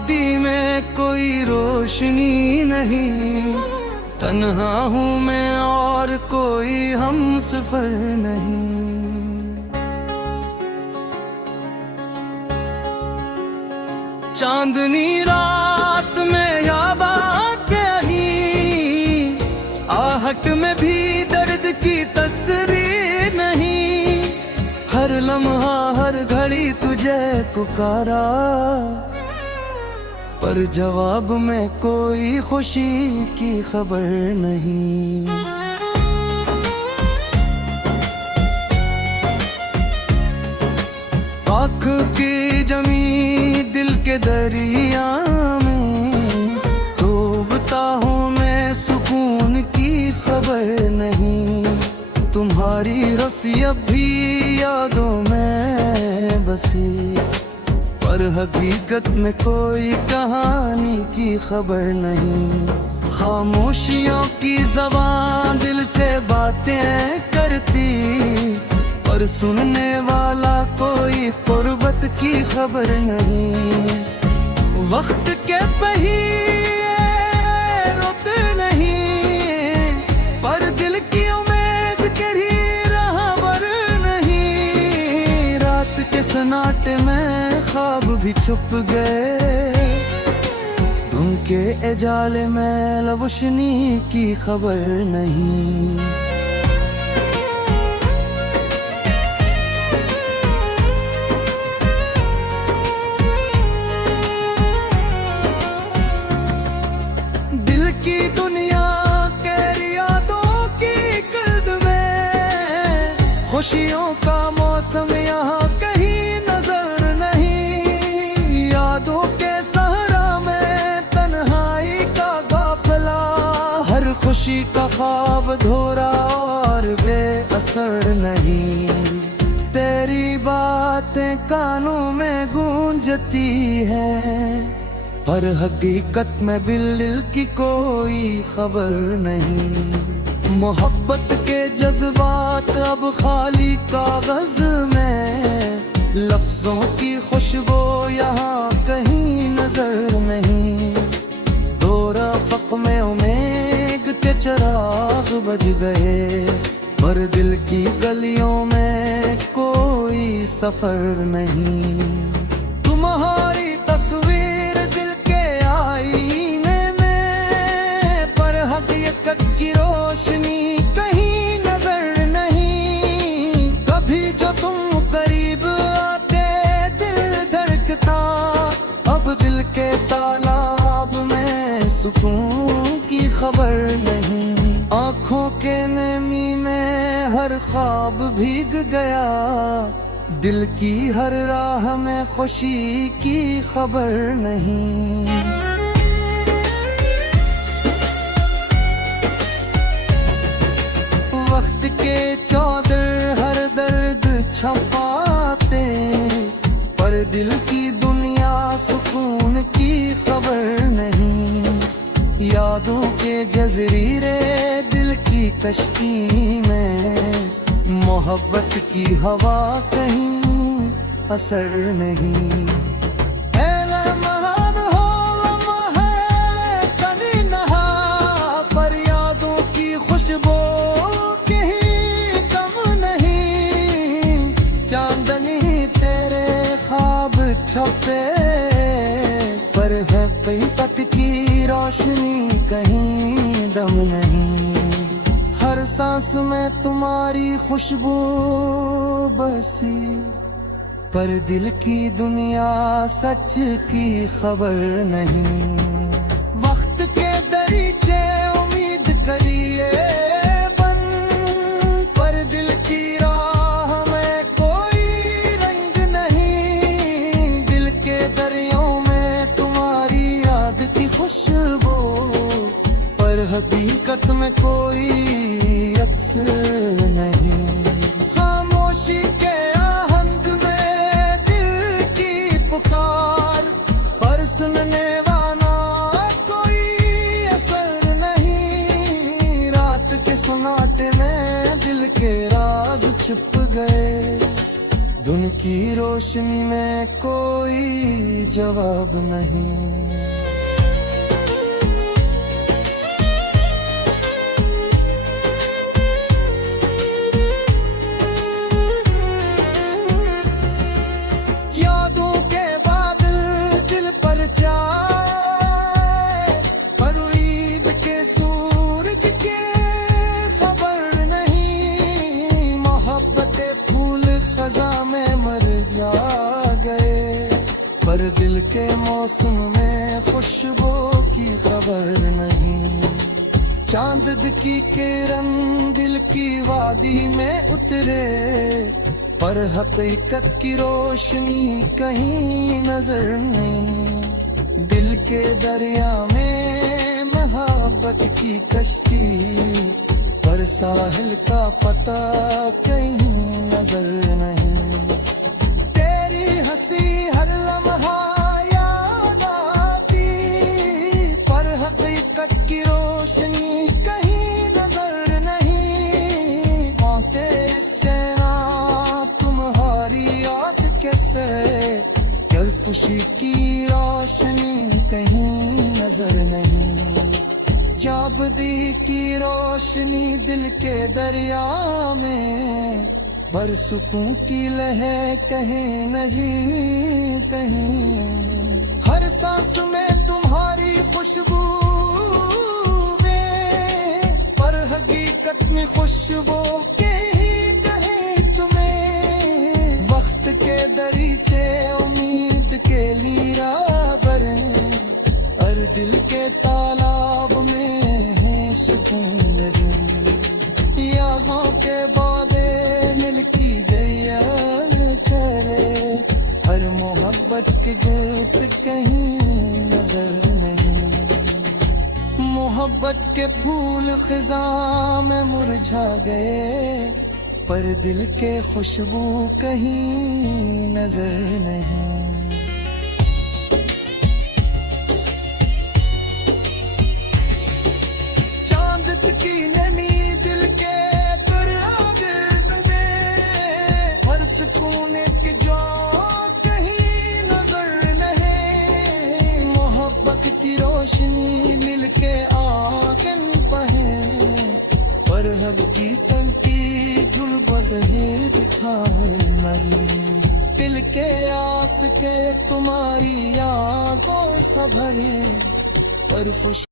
वादी में कोई रोशनी नहीं, तन्हा हूँ मैं और कोई हमसफर नहीं। चांदनी रात में या बात कहीं, आहट में भी दर्द की तस्वीर नहीं। हर लम्हा हर घड़ी तुझे पुकारा, पर जवाब में कोई खुशी की खबर नहीं। आँख की जमी दिल के दरिया में डूबता हूँ मैं, सुकून की खबर नहीं। तुम्हारी रस्सी अब भी यादों में बसी, पर हकीकत में कोई कहानी की खबर नहीं। खामोशियों की ज़बान दिल से बातें करती, पर सुनने वाला कोई कुर्बत की खबर नहीं। वक्त के पहिए रुकते नहीं, पर दिल की उम्मीद तेरी राहबर नहीं। रात के सन्नाटे में ख्वाब भी छुप गए, उनके एजाले में लबुशनी की खबर नहीं। दिल की दुनिया के यादों की कल्ब में, खुशियों का मौसम यहाँ कहीं नजर नहीं। यादों के सहरा में तन्हाई का काफिला, हर खुशी का ख्वाब धोरा और बेअसर नहीं। तेरी बातें कानों में गूंजती है, पर हकीकत में दिल की कोई खबर नहीं। मोहब्बत के जज्बात अब खाली कागज में, लफ्जों की खुशबू यहाँ कहीं नजर नहीं। दो रफ़क़ में उम्मीद के चिराग बज गए, पर दिल की गलियों में कोई सफर नहीं। तुम्हारी तस्वीर दिल के आईने में, पर हकीकत की रोशनी कहीं नजर नहीं। कभी जो तुम करीब आते दिल धड़कता, अब दिल के तालाब में सुकून की खबर नहीं। आँखों के नमी में हर ख्वाब भीग गया, दिल की हर राह में खुशी की खबर नहीं। वक्त के चादर हर दर्द छपाते, पर दिल की दुनिया सुकून की खबर नहीं। यादों के जज़ीरे दिल की कश्ती में, मोहब्बत की हवा कहीं असर नहीं। पर यादों की खुशबू कहीं कम नहीं। चांदनी तेरे ख्वाब छपे, पर हकीकत की रोशनी कहीं दम नहीं। हर सांस में तुम्हारी खुशबू बसी, पर दिल की दुनिया सच की खबर नहीं। वक्त के दरीचे उम्मीद करिए बंद, पर दिल की राह में कोई रंग नहीं। दिल के दरियों में तुम्हारी याद की खुशबू, पर हकीकत में कोई अक्स नहीं। खामोशी के आहंग में दिल की पुकार, पर सुनने वाला कोई असर नहीं। रात के सन्नाटे में दिल के राज छुप गए, धुन की रोशनी में कोई जवाब नहीं। यादों के बादल दिल पर छाए, पर ईद के सूरज के खबर नहीं। मोहब्बतें फूल खजा में मर जा गए, पर दिल के मौसम में खुशबू की खबर नहीं। चांद की किरण दिल की वादी में उतरे, पर हकीकत की रोशनी कहीं नजर नहीं। दिल के दरिया में मोहब्बत की कश्ती, पर साहिल का पता कहीं नजर नहीं। तेरी हंसी हर लम्हा याद आती, पर हकीकत की रोशनी कहीं नजर नहीं। मौते सेना तुम्हारी याद कैसे, कर खुशी की रोशनी कहीं नजर नहीं। जाबदी की रोशनी दिल के दरिया में, पर सुकून की लहर कहीं नहीं कहीं। हर सांस में तुम्हारी खुशबू में, पर हकीकत में खुशबू के ही कहीं चुमे। वक्त के दरीचे उम्मीद के लीरा भरे, और दिल के तालाब में है सुकून दिन। यादों के बादे मिल की दैया करे, हर मोहब्बत की गुत कहीं नजर नहीं। मोहब्बत के फूल खिजा में मुरझा गए, पर दिल के खुशबू कहीं नजर नहीं। की नमी दिल के गिर्द में, हर सुकून की जो कहीं नजर नहीं। मोहब्बत की रोशनी मिल के आंगन बहे, पर हब की तंकी झुलबल ही दिखाए नहीं। दिल के आस के तुम्हारी आंखों से भरे, पर खुश